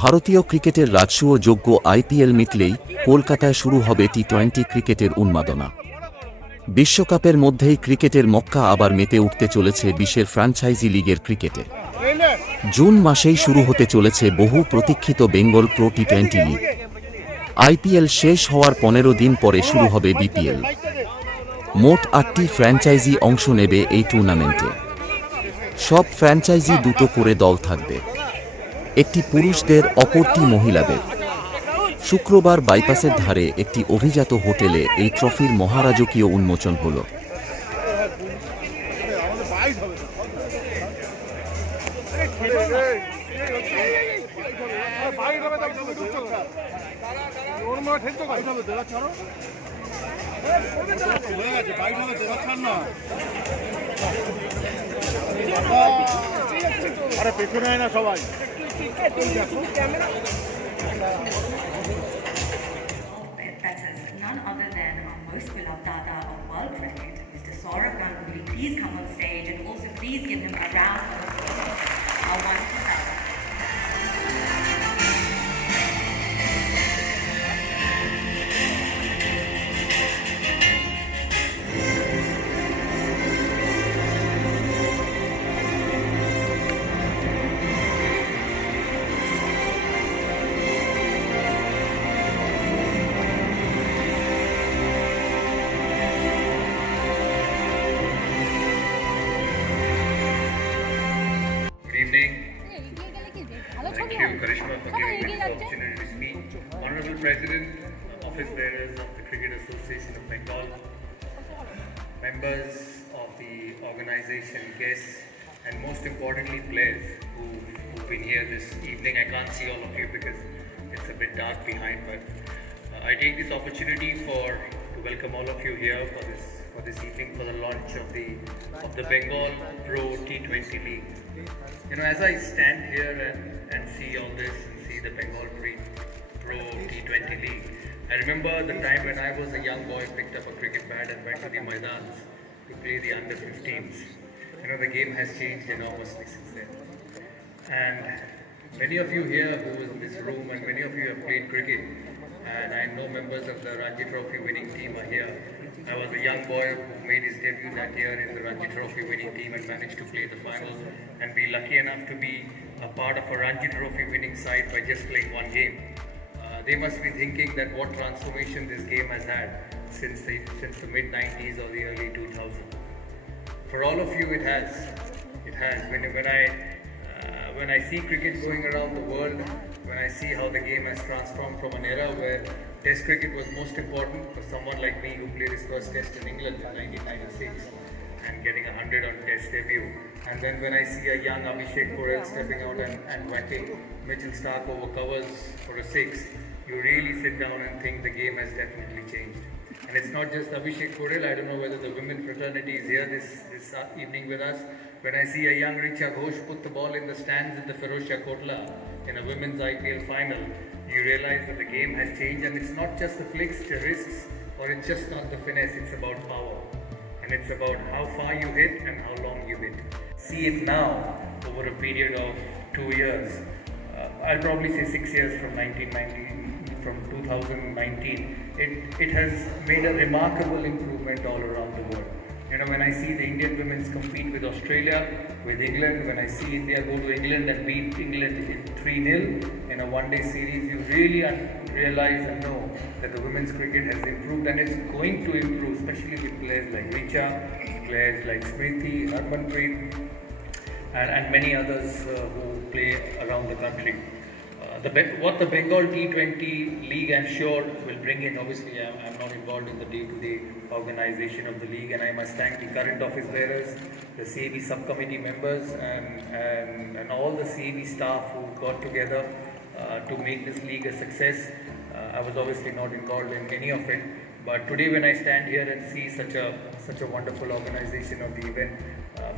ভারতীয় ক্রিকেটের রাজসূয় যোগ্য আইপিএল মিটলেই কলকাতায় শুরু হবে টি-20 ক্রিকেটের উন্মাদনা। বিশ্বকাপের মধ্যেই ক্রিকেটের মক্কা আবার মেতে উঠতে চলেছে বিশ্বের ফ্র্যাঞ্চাইজি লিগের ক্রিকেটে। জুন মাসেই শুরু হতে চলেছে বহু প্রতীক্ষিত বেঙ্গল প্রো টি-20 লিগ। আইপিএল শেষ হওয়ার 15 দিন পরে শুরু হবে বিপিএল। মোট 8টি ফ্র্যাঞ্চাইজি অংশ নেবে এই টুর্নামেন্টে। সব ফ্র্যাঞ্চাইজি দুটো করে দল থাকবে, একটি পুরুষদের অপরটি মহিলাদের। শুক্রবার বাইপাসের ধারে একটি অভিজাত হোটেলে এই ট্রফির মহারাজকীয় উন্মোচন হল। আরে পেছনে না সবাই। None other than our most beloved Dada of world cricket, Mr. Saurav Ganguly. Please come on stage and also please give him a round of applause. Our wonderful Dada. Thank you, Karishma, for giving me this opportunity to speak. Honorable President, Office Bearers of the Cricket Association of Bengal, members of the organization, guests, and most importantly, players who've been here this evening. I can't see all of you because it's a bit dark behind, but I take this opportunity to welcome all of you here for this evening for the launch of the Bengal Pro T20 League. You know, as I stand here and see all this and see the Bengal Pro T20 League, I remember the time when I was a young boy, picked up a cricket bat and went to the Maidans to play the under-15s. You know, the game has changed enormously since then. And many of you here who is in this room and many of you have played cricket, and I know members of the Ranji Trophy winning team are here. I was a young boy who made his debut that year in the Ranji Trophy winning team and managed to play the final and be lucky enough to be a part of a Ranji Trophy winning side by just playing one game. They must be thinking that what transformation this game has had since the mid-90s or the early 2000s. For all of you, it has. It has. When I see cricket going around the world, when I see how the game has transformed from an era where Test cricket was most important for someone like me who played his first Test in England in 1996 and getting 100 on Test debut. And then when I see a young Abhishek Porel stepping out and whacking Mitchell Starc over covers for a six, you really sit down and think the game has definitely changed. And it's not just Abhishek Porel. I don't know whether the women fraternity is here this evening with us. When I see a young Richa Ghosh put the ball in the stands in the Ferozshah Kotla in a women's IPL final, you realize that the game has changed, and it's not just the flicks, the risks, or it's just not the finesse, it's about power. And it's about how far you hit and how long you hit. See it now over a period of 2 years. I'll probably say 6 years from 2019. It has made a remarkable improvement all around the world. You know, when I see the Indian women compete with Australia, with England, when I see India go to England and beat England in 3-0 in a one-day series, you really realize and know that the women's cricket has improved, and it's going to improve, especially with players like Richa, players like Smriti, Harmanpreet, and many others who play around the country. What the Bengal T20 League, I'm sure, will bring in, obviously I'm not involved in the day-to-day organization of the league, and I must thank the current office bearers, the CAB subcommittee members, and all the CAB staff who got together to make this league a success. I was obviously not involved in any of it, but today when I stand here and see such a wonderful organization of the event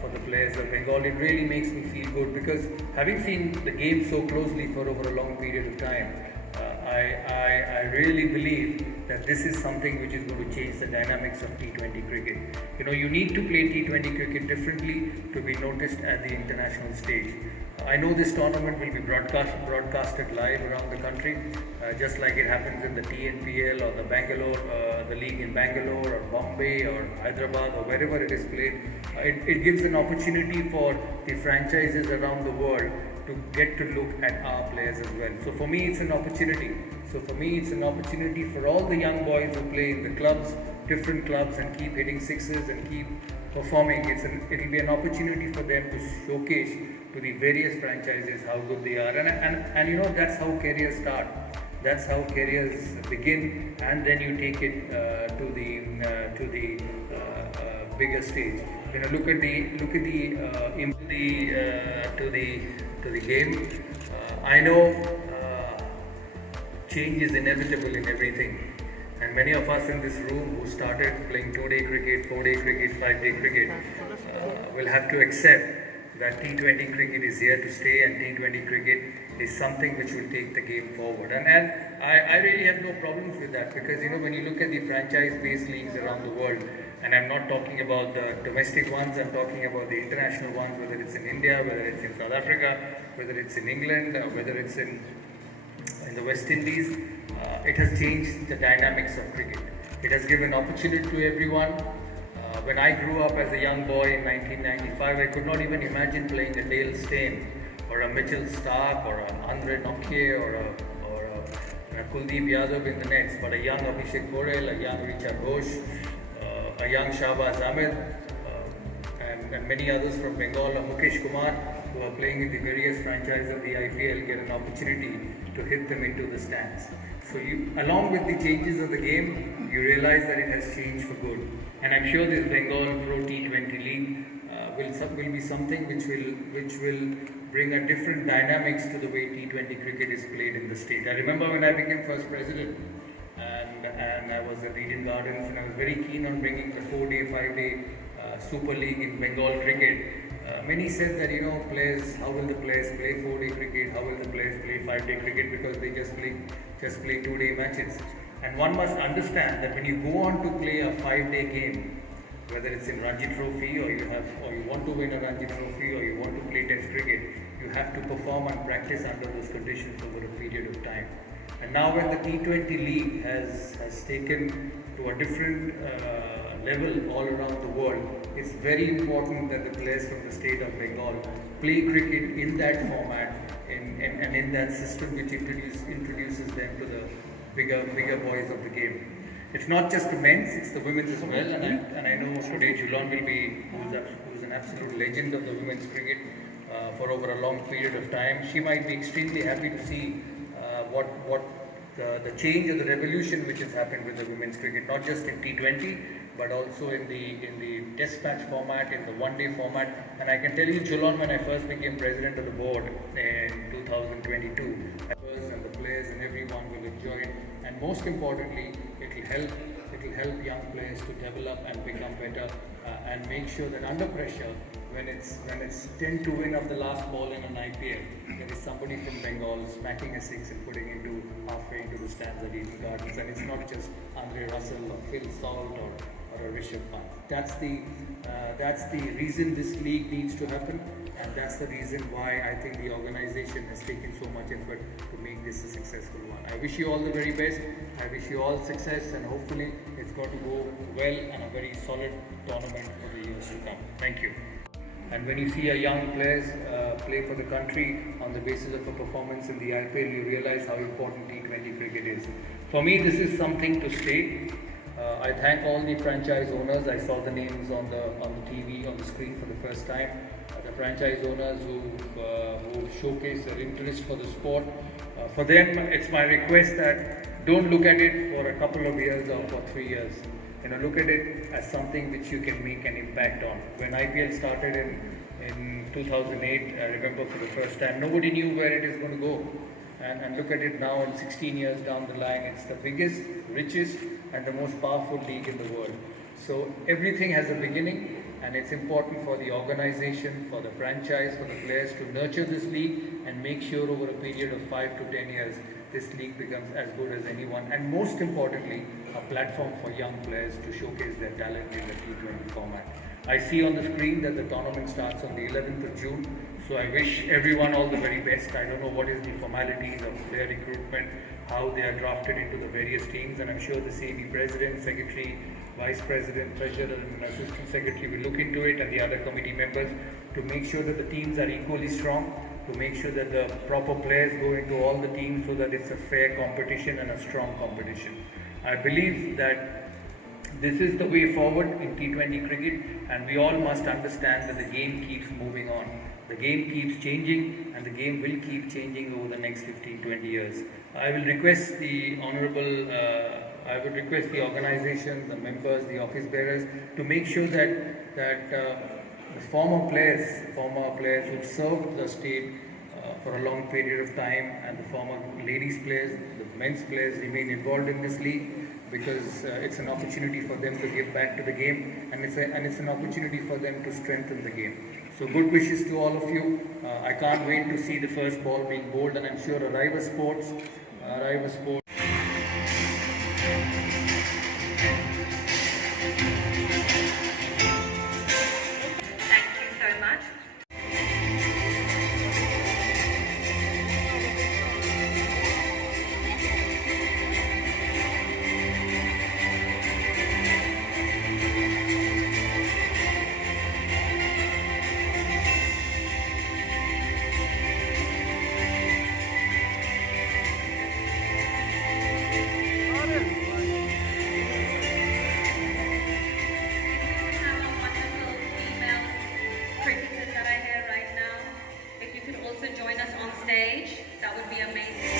for the players of Bengal, it really makes me feel good, because having seen the game so closely for over a long period of time, I really believe that this is something which is going to change the dynamics of T20 cricket. You know, you need to play T20 cricket differently to be noticed at the international stage. I know this tournament will be broadcasted live around the country, just like it happens in the TNPL or the Bangalore, the league in Bangalore or Bombay or Hyderabad or wherever it is played. It gives an opportunity for the franchises around the world to get to look at our players as well. So for me, it's an opportunity. For all the young boys who play in the clubs, different clubs, and keep hitting sixes and keep performing. It'll be an opportunity for them to showcase to the various franchises how good they are. And you know, that's how careers start. That's how careers begin, and then you take it to the bigger stage. You know, look at the game. I know change is inevitable in everything, and many of us in this room who started playing 2-day cricket, 4-day cricket, 5-day cricket will have to accept that T20 cricket is here to stay, and T20 cricket is something which will take the game forward. And I really have no problems with that, because you know, when you look at the franchise-based leagues around the world, and I'm not talking about the domestic ones, I'm talking about the international ones, whether it's in India, whether it's in South Africa, whether it's in England, or whether it's in the West Indies, it has changed the dynamics of cricket. It has given opportunity to everyone. When I grew up as a young boy in 1995, I could not even imagine playing a Dale Steyn or a Mitchell Starc or an Andre Nokia or a Kuldeep Yadav in the nets, but a young Abhishek Porel, a young Richa Ghosh, a young Shahbaz Ahmed, and many others from Bengal, Mukesh Kumar, who are playing in the various franchises of the IPL, get an opportunity to hit them into the stands. So along with the changes of the game, you realize that it has changed for good. And I'm sure this Bengal Pro T20 League will be something which will bring a different dynamics to the way T20 cricket is played in the state. I remember when I became first president, and I was at Eden Gardens, and I was very keen on bringing the 4-day, 5-day Super League in Bengal cricket. Many said that, you know, how will the players play 4-day cricket? How will the players play 5-day cricket? Because they just play 2-day matches. And one must understand that when you go on to play a 5-day game, whether it's in Ranji Trophy or you want to win a Ranji Trophy or you want to play Test cricket, you have to perform and practice under those conditions over a period of time. And now when the T20 League has taken to a different level all around the world, it's very important that the players from the state of Bengal play cricket in that format and in that system which introduces them to the bigger boys of the game. It's not just the men's, it's the women's as well. And I know today Jhulan will be, who's an absolute legend of the women's cricket for over a long period of time. She might be extremely happy to see what the change or the revolution which has happened with the women's cricket, not just in T20, but also in the test match format, in the one-day format. And I can tell you, Jhulan, when I first became president of the board in 2022, and the players and everyone will enjoy it. And most importantly, it will help young players to develop and become better, and make sure that under pressure, when it's 10 to win of the last ball in an IPL, there is somebody from Bengal smacking a six and putting into halfway into the stands at Eden Gardens, and it's not just Andre Russell or Phil Salt or a Rishabh Pant. That's the reason this league needs to happen, and that's the reason why I think the organization has taken so much effort to make this a successful one. I wish you all the very best. I wish you all success, and hopefully it's going to go well and a very solid tournament for the years to come. Thank you. And when you see a young players play for the country on the basis of a performance in the IPL, you realize how important T20 cricket is. For me, this is something to stay. I thank all the franchise owners. I saw the names on the TV, on the screen for the first time. The franchise owners who showcase their interest for the sport. For them, it's my request that don't look at it for a couple of years or for 3 years. You know, look at it as something which you can make an impact on. When IPL started in 2008, I remember for the first time, nobody knew where it is going to go. And look at it now, in 16 years down the line, it's the biggest, richest, and the most powerful league in the world. So everything has a beginning, and it's important for the organization, for the franchise, for the players to nurture this league and make sure over a period of 5 to 10 years this league becomes as good as anyone, and most importantly, a platform for young players to showcase their talent in the T20 format. I see on the screen that the tournament starts on the 11th of June, so I wish everyone all the very best. I don't know what is the formalities of their recruitment, how they are drafted into the various teams, and I'm sure the CB president, secretary, vice president, treasurer and assistant secretary will look into it, and the other committee members, to make sure that the teams are equally strong, to make sure that the proper players go into all the teams so that it's a fair competition and a strong competition. I believe that this is the way forward in T20 cricket, and we all must understand that the game keeps moving on. The game keeps changing, and the game will keep changing over the next 15-20 years. I will request the organization, the members, the office bearers, to make sure that the former players who served the state for a long period of time, and the former ladies players, the men's players remain involved in this league, because it's an opportunity for them to give back to the game, and it's an opportunity for them to strengthen the game. So good wishes to all of you. I can't wait to see the first ball being bowled, and I'm sure Arriva Sports. Thank you so much. Cricketers that are here right now. If you could also join us on stage, that would be amazing.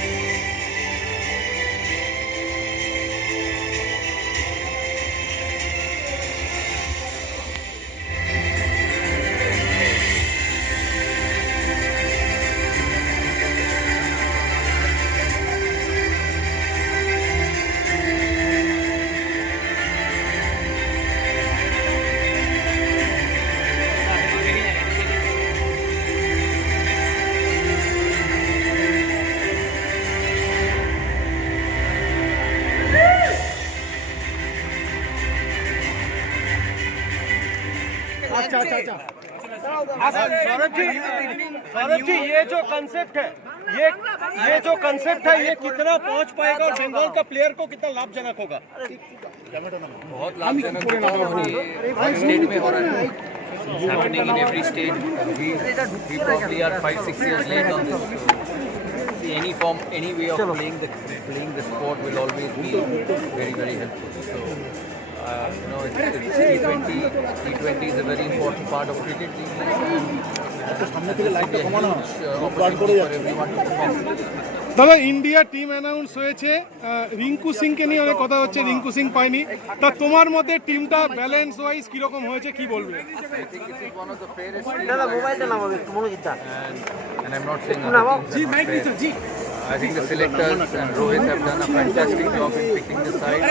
Saurabh ji ये जो concept है ये कितना पहुंच पाएगा और बंगाल का player को कितना लाभजनक होगा? बहुत लाभजनक हर स्टेट में हो रहा है. It's happening in every state. We probably are 5-6 years late on this. So, any form, any way of playing the sport will always be very, very helpful. So, it's T20 is a very important part of cricket. This will be a huge opportunity for everyone to perform. দাদা India team announce হয়েছে, রিঙ্কু সিংকে নিয়ে অনেক কথা হচ্ছে, রিঙ্কু সিং পায়নি, তা তোমার মতে টিমটা ব্যালেন্স ওয়াইজ কিরকম হয়েছে কি বলবে? I think this is one of the fairest teams, and I'm not saying unfair. I think the selectors and Rohit have done a fantastic job in picking the side,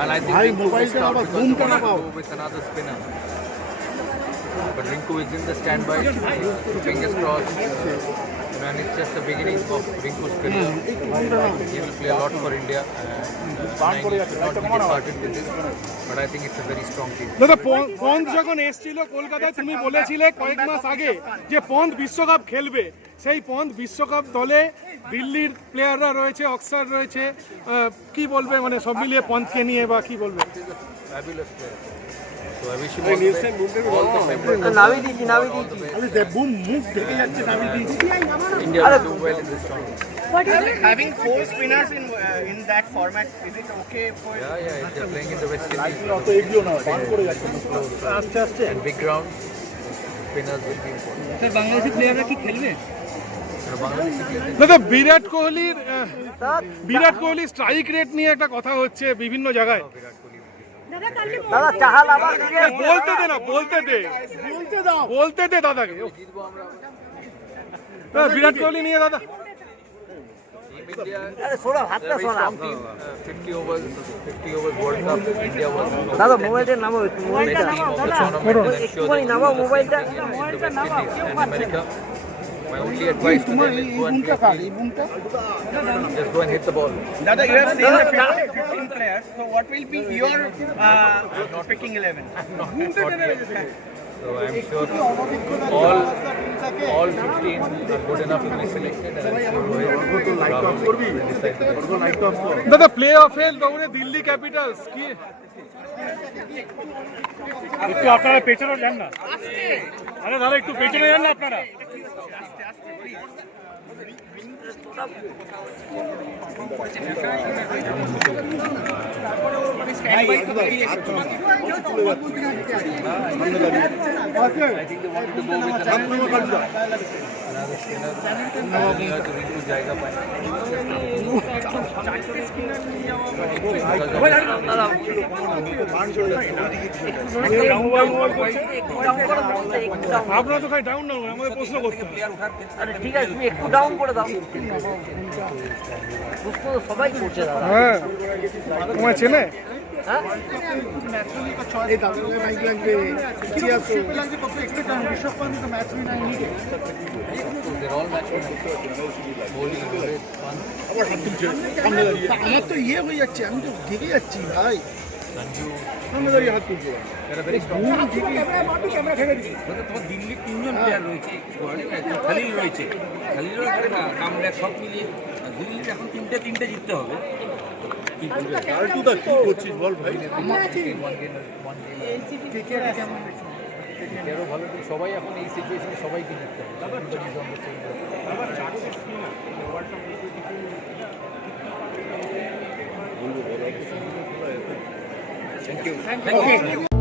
and I think Rinku missed out because they wanted to go with another spinner. But Rinku is in the standby, fingers crossed. And it's just the beginning of Rinku's career. He will play a lot for India, and he should not be disheartened with this. But I think it's a very strong team. দাদা পন্থ যখন এসেছিল কলকাতায় তুমি বলেছিলে কয়েক মাস আগে যে পন্থ বিশ্বকাপ খেলবে, সেই পন্থ বিশ্বকাপ দলে দিল্লির প্লেয়াররা রয়েছে, অক্সার রয়েছে, কি বলবে মানে সব মিলিয়ে পন্থকে নিয়ে বা কি বলবে? Fabulous player. So I wish him all the best. All the members. India will do well in this tournament. Having 4 spinners in that format, is it okay for? Yeah. If they're playing in the West Indies, and big grounds, spinners will be important. Sir, Bangladeshi players ki khelbe? দাদা Virat Kohli strike rate নিয়ে একটা কথা হচ্ছে বিভিন্ন জায়গায়। বলতে দে দাদাকে। বিরাট কোহলি নিয়ে দাদা দাদা মোবাইলটার নাম My only advice to them is go and play free. Just go and hit the ball. Dada, you have seen the 15 players. So what will be your picking 11? So I'm sure all 15 are good enough to be selected, and I'm sure Rahul will decide the best. দাদা play অফে দৌড়ে Delhi Capitals কি একটু আপনারা পেছনে যান না আরে দাদা একটু পেছনে যান না আপনারা I think they wanted to go with another spinner. Rinku Jaiga আপনারা তো খালি ডাউন না আমাদের প্রশ্ন করতে আরে ঠিক আছে তুমি একটু ডাউন করে দাও প্রশ্ন তো সবাই করছে দাদা হ্যাঁ তোমার চেনে হ্যাঁ they're all match winners. Kohli, Rohit, Pant, আমার তো ইয়ে হয়ে যাচ্ছে আমি তো দেখে যাচ্ছি ভাই Sanju. They're a very strong তোমার দিল্লির 3 জন প্লেয়ার রয়েছে খালিল রয়েছে খালিলের একটা কামব্যাক সব মিলিয়ে দিল্লির এখন তিনটে জিততে হবে কি করছিস বল ভাই কেউ ভালো টিম সবাই এখন এই সিচুয়েশনে সবাইকে জিততে হবে থ্যাংক ইউ